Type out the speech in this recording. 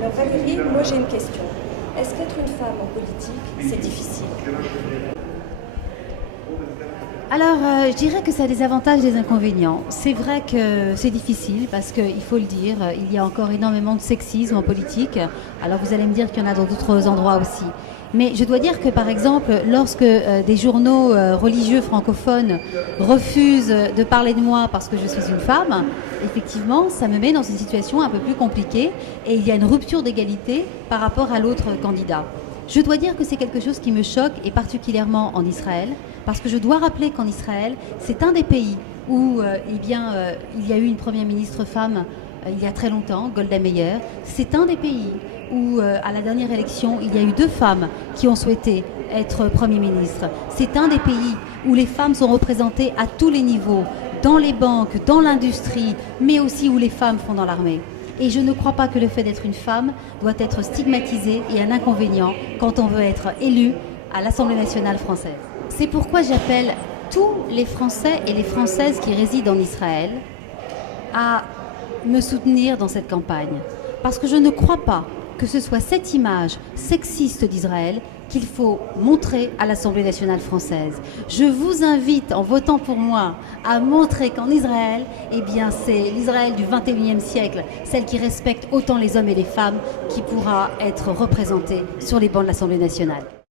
Alors Valérie, moi j'ai une question. Est-ce qu'être une femme en politique, c'est difficile? Alors, je dirais que ça a des avantages et des inconvénients. C'est vrai que c'est difficile parce qu'il faut le dire, il y a encore énormément de sexisme en politique. Alors vous allez me dire qu'il y en a dans d'autres endroits aussi. Mais je dois dire que par exemple, lorsque des journaux religieux francophones refusent de parler de moi parce que je suis une femme, effectivement, ça me met dans une situation un peu plus compliquée et il y a une rupture d'égalité par rapport à l'autre candidat. Je dois dire que c'est quelque chose qui me choque, et particulièrement en Israël, parce que je dois rappeler qu'en Israël, c'est un des pays où il y a eu une première ministre femme il y a très longtemps, Golda Meir. C'est un des pays où, à la dernière élection, il y a eu 2 femmes qui ont souhaité être Premier ministre. C'est un des pays où les femmes sont représentées à tous les niveaux, dans les banques, dans l'industrie, mais aussi où les femmes font dans l'armée. Et je ne crois pas que le fait d'être une femme doit être stigmatisé et un inconvénient quand on veut être élu à l'Assemblée nationale française. C'est pourquoi j'appelle tous les Français et les Françaises qui résident en Israël à me soutenir dans cette campagne. Parce que je ne crois pas que ce soit cette image sexiste d'Israël qu'il faut montrer à l'Assemblée nationale française. Je vous invite, en votant pour moi, à montrer qu'en Israël, eh bien, c'est l'Israël du 21e siècle, celle qui respecte autant les hommes et les femmes, qui pourra être représentée sur les bancs de l'Assemblée nationale.